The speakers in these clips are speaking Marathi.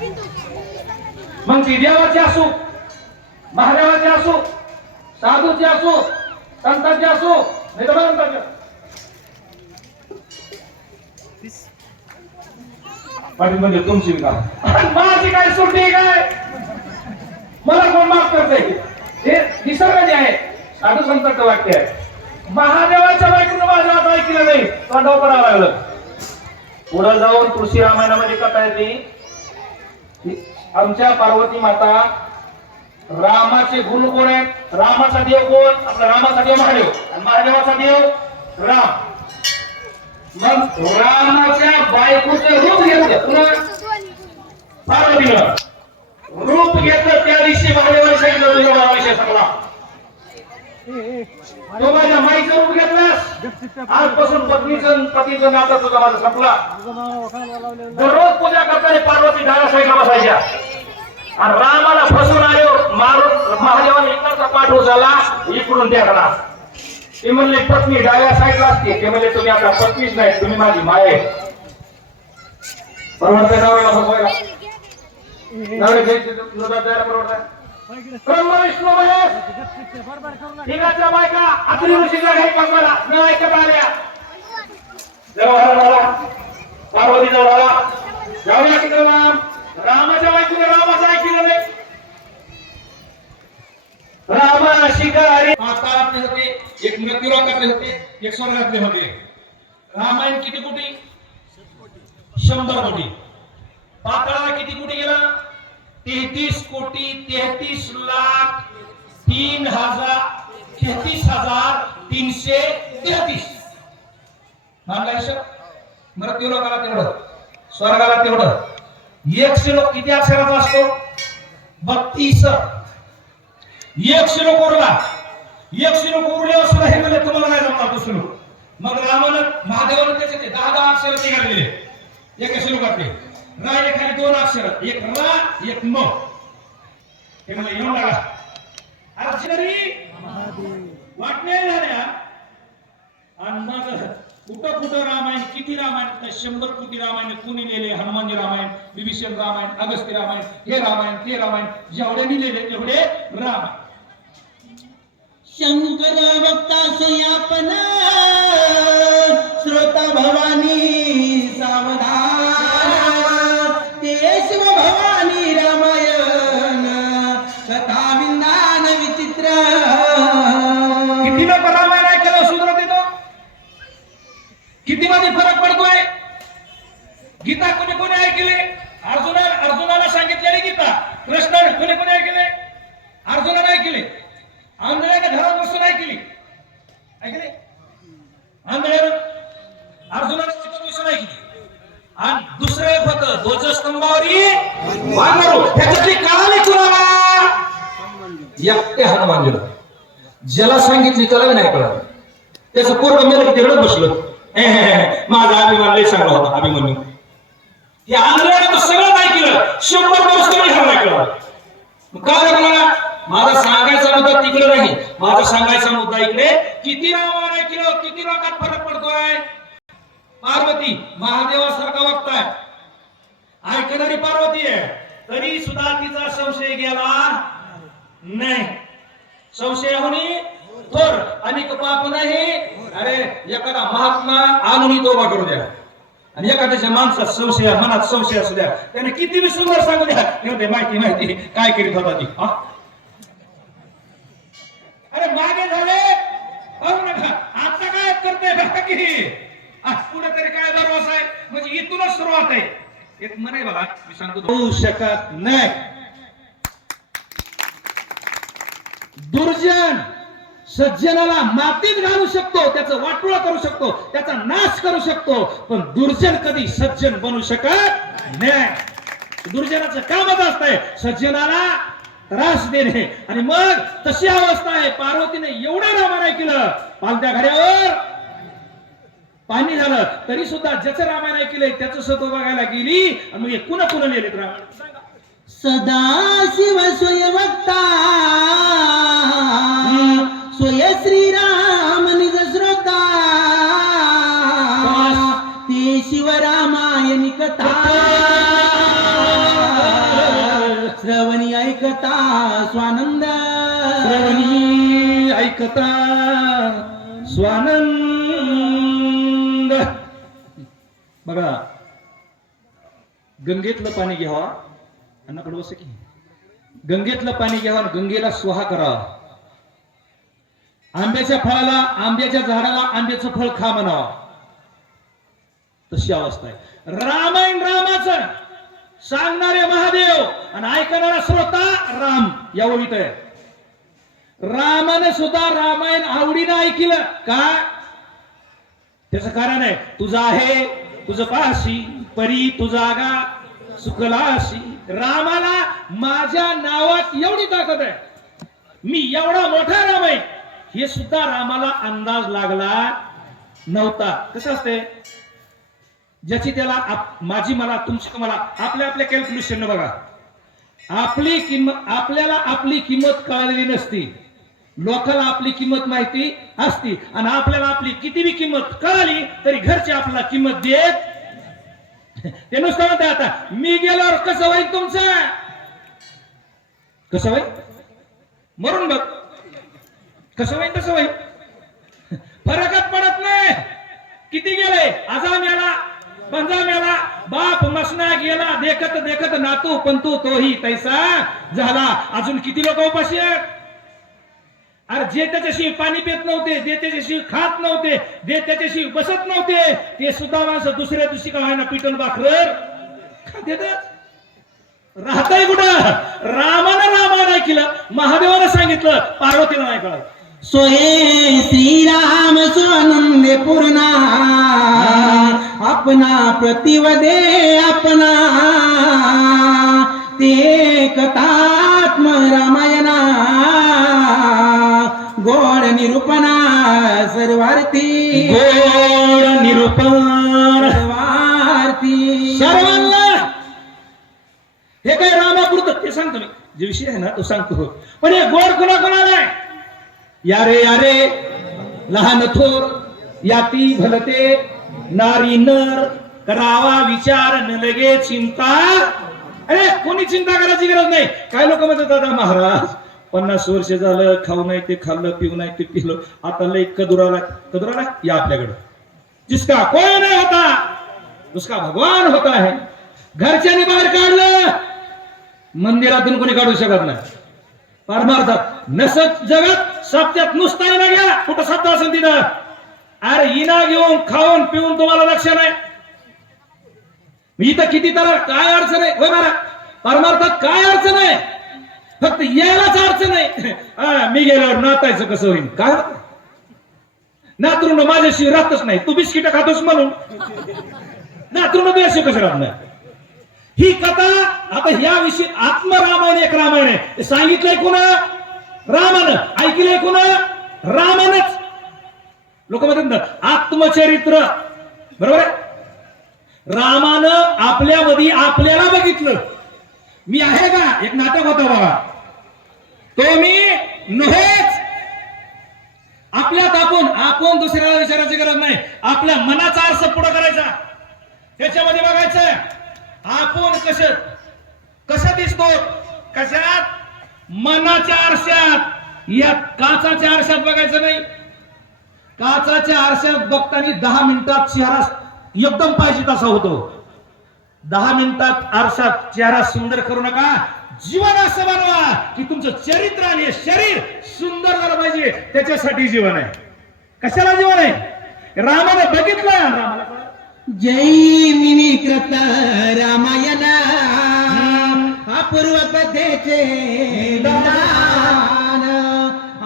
मग ती देवाची असो, महादेवाची असो, साधूची असो, संतांची असो, नाही तर म्हणतात पाटील म्हणजे तुमची का माझी काय सुट्टी काय, मला कोण माफ करते? हे निसर्ग जे आहे साधू संतांचं वाक्य आहे. महादेवाच्या बायकोनं माझं आता ऐकलं नाही, तोंडावर पडावं लागलं. पुढे जाऊन तुळशी रामायणामध्ये कथा येते, आमच्या पार्वती माता रामाचे गुरु कोण आहेत? रामाचा देव कोण? आपला रामाचा देव महादेव आणि महादेवाचा देव राम. मग रामाच्या बायकोचे रूप घेतलं, पुन्हा पार्वतीनं रूप घेतलं. त्या दिवशी महादेवाने सांगितलं तुझ्या बाबाविषयी सगळा, तो माझ्या माईचं रूप घेतलास, आजपासून पत्नीचं पतीचं नातं तुझा माझा संपला. दररोज पूजा करताना पार्वती डाव्या साईडला बसायच्या आणि रामाला फसून आले मारून महादेवाने इकडचा पाठ उचलला, इकडून द्याला. ते म्हणले पत्नी डाव्या साईडला असते, ते म्हणले तुम्ही आता पत्नीच नाही, तुम्ही माझी माय आहे. परवडतंय नवऱ्याला फसवायला? नवरे विरोधात जायला परवडतंय? ब्रह्म विष्णू महेश ठिकाच्या बायका अत्रि ऋषीला घाई पंगला न ऐकत आल्या. जवळ पार्वती जवळ आला, जाऊया तिकडे राम. रामाच्या बायकोने रामाचं ऐकलं नाही. रामा शिकारी पाताळातले होते, एक मृत्यूलोकातले होते, एक स्वर्गातले होते. रामायण किती कोटी? 100 कोटी. पाताळाला किती कोटी गेला? 33 कोटी 33 लाख 33,333. मानलाय मृत्यूलोकाला तेवढं, स्वर्गाला तेवढं. 1 श्लोक किती अक्षराचा असतो? 32. 1 श्लोक उरला, 1 श्लोक उरल्यावर सुद्धा हे म्हणले तुम्हाला नाही जमणार तो श्लोक. मग रामानं महादेवानं त्याचे 10 अक्षर निघालेले एका श्लोकातले. राहिले खाली 2 अक्षर, एक रा एक म. हे मला येऊन लागा अक्षरी वाटणे झाल्या. आणि मग कुठं रामायण, किती रामायण? 100 कोटी रामायण कुणी लिहिले? हनुमानजी रामायण, विभीषण रामायण, अगस्त्य रामायण, हे रामायण ते रामायण, जेवढे लिहिले तेवढे रामायण. शंकर वक्ता सोयापन श्रोता भवानी सावधान, ते शिव भवानी रामायण कथा विज्ञान विचित्र. किती लोक रामायण ऐकलं सुधरत येतो? किती मध्ये फरक पडतोय? गीता कोणी कोणी ऐकले? अर्जुनाला सांगितलेली गीता कृष्णाने कोणी कोणी ऐकले? अर्जुनाने ऐकले. आंधळ्याने घरात बसून ऐकली, ऐकले आंधळ्यानं अर्जुनाने बसून ऐकली. आणि दुसरं होतं ध्वजस्तंभावरी वानरू, त्याच्यातली कहाणी कुणाला? एकट्या हनुमानजीला. ज्याला सांगितली त्याला नाही कळलं. त्याचं पूर्ण मेलं की रडत बसलं. माझा अभिमान लय चांगला होता, अभिमन्यू. या आंधळ्यानं सगळं ऐकलं, 100 वर्ष तरी हा नाही कळलं. काय लागला? माझा सांगायचा मुद्दा तिकडे नाही, माझा सांगायचा मुद्दा इकडे. किती रामायण ऐकलं, किती लोकात फरक पडतोय? पार्वती महादेवासारखा वागताय, ऐकणारी पार्वती आहे, तरी सुद्धा तिचा संशय गेला नाही. संशयाहुनी थोर अनेक पाप नाही. अरे एखादा महात्मा आणून तोबा करू द्या, आणि एखाद्याच्या माणसात संशय, मनात संशय असू द्या, त्याने किती बी सुंदर सांगू द्या, माहिती काय करीत होता ती. अरे मागे झाले पाहू नका, आता काय करते बाकी पुढे तरी काय भरवसा आहे? म्हणजे इथूनच सुरुवात आहे. एक म्हणे बघा, मी सांगतो, होऊ शकत नाही. दुर्जन सज्जनाला मातीत घालू शकतो, त्याचं वाटोळं करू शकतो, त्याचा नाश करू शकतो, पण दुर्जन कधी सज्जन बनू शकत नाही. दुर्जनाचं कामच असतंय सज्जनाला त्रास देणे. आणि मग तशी अवस्था आहे. पार्वतीने एवढं रामायण केलं, पालत्या घड्यावर पाणी झालं, तरी सुद्धा ज्याचं रामायण ऐकलंय त्याचं सत्व बघायला गेली. आणि मग कुणा कुणा लिहिलेत रामायण सांगा? सदा शिव स्वयंवक्ता स्वय श्रीराम निज श्रोता, ते शिवरामायणी कथा ऐकता स्वानंद श्रवणी ऐकता स्वानंद. बघा, गंगेतलं पाणी घ्यावा, अन्नाकडे बस की, गंगेतलं पाणी घ्यावा, गंगेला स्वाहा करावा. आंब्याच्या फळाला, आंब्याच्या झाडाला आंब्याचं फळ खा म्हणावा, तशी अवस्था आहे. रामायण रामाचं सांगणारे महादेव आणि ऐकणारा श्रोता राम या ओळीत आहे. रामाने सुद्धा रामायण आवडीनं ऐकलं का? त्याचं कारण आहे, तुझा आहे तुझं पाशी परी तुझा गा सुखलाशी. रामाला माझ्या नावात एवढी ताकद आहे, मी एवढा मोठा राम आहे, हे सुद्धा रामाला अंदाज लागला नव्हता. कसं असते, ज्याची त्याला माझी मला तुमची मला आपल्या आपल्या कॅल्क्युलेशन बघा, आपली किंमत आपल्याला आपली किंमत कळलेली नसती, लोकांना आपली किंमत माहिती असती, आणि आपल्याला आपली किती बी किंमत कळाली तरी घरचे आपल्याला किंमत देत. ते नुसतं म्हणते, आता मी गेल्यावर कसं होईल तुमचं, कसं होईल मरून बघ, कसं होईल तसं होईल, फरकच पडत नाही. किती गेले, आजा मेला पंजा मेला, बाप मसना गेला, देखत देखत नातू पंतू तोही तैसा झाला. अजून किती लोक उपाशी आहेत. अरे जे त्याच्याशी पाणी पित नव्हते, जे त्याच्याशी खात नव्हते, जे त्याच्याशी बसत नव्हते, ते सुद्धा माणसं दुसऱ्या दिवशी का व्हायना पिटन भाकर खात्यात. राहताय कुठं? रामानं ऐकलं, महादेवानं सांगितलं, पार्वतीला नाही कळलं. सोये श्रीराम स्वानंदे पूर्णा, अपना प्रतिवदे अपना, ते कथात्म रामायणा, गोड निरूपणा सर्वार्थी, गोड निरूपण सर्वार्थी. सर्वांना हे काय रामापुरतं ते सांगतो मी, जे विषय आहे ना तो सांगतो, पण हे गोड कोणाकोणाला आहे? यारे यारे लहान थोर याती भलते, नारी नर करावा विचार न लगे चिंता. अरे कोणी चिंता करायची गरज नाही. काय लोक म्हणतात, दादा महाराज 50 वर्ष झालं खाऊ नाही ते खाल्लं, पिऊ नाही ते पिलं, आता लय कदुराला या आपल्याकडे. जिसका कोई नाही होता उसका भगवान होता है. घरच्यांनी बाहेर काढलं, मंदिरातून कोणी काढू शकत नाही. परमार्थात नसत जगत सत्यात नुसता येणं घ्या, कुठं सत्ता असेल तिथं. अरे इना घेऊन खाऊन पिऊन तुम्हाला लक्ष नाही. इथं किती तर काय अडचण आहे होय, बरं परमार्थात काय अडचण आहे, फक्त यायलाच अडचण आहे. मी गेल्यावर नातायचं कसं होईल, काय नातरुंड माझ्याशी राहतच नाही, तू बिस्किट खातोस म्हणून नातरुंड तुझ्याशी कसं राहत नाही. ही कथा आता या विषयी आत्मरामायण एक रामायण आहे. सांगितलंय कुणा? रामानं. ऐकलंय कुणा? रामानच. लोक म्हणतात आत्मचरित्र, बरोबर आहे. रामानं आपल्यामध्ये आपल्याला बघितलं. मी आहे का? एक नाटक होतं बाबा, तो मी नव्हेच. आपल्यात आपण दुसऱ्याला विचारायची गरज नाही. आपल्या मनाचा अर्थ पुढे करायचा, त्याच्यामध्ये बघायचं आपण कसं दिसतो. कशात? मनाच्या आरशात. या काचाच्या आरशात बघायचं नाही. काचाच्या आरशात बघताना 10 मिनिटात चेहरा एकदम पाहिजे तसा होतो. 10 मिनिटात आरशात चेहरा सुंदर करू नका. जीवन असं बनवा की तुमचं चरित्र आणि शरीर सुंदर झालं पाहिजे. त्याच्यासाठी जीवन आहे. कशाला जीवन आहे? रामानं बघितलं, रामाला जैमिनी कृत रामायण, अपूर्व कथेचे दान,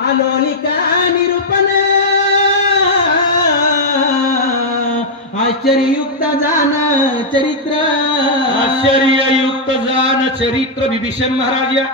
आलोलिका निरूपण, आश्चर्ययुक्त जान चरित्र, आश्चर्ययुक्त जान चरित्र. विभीषण महाराज या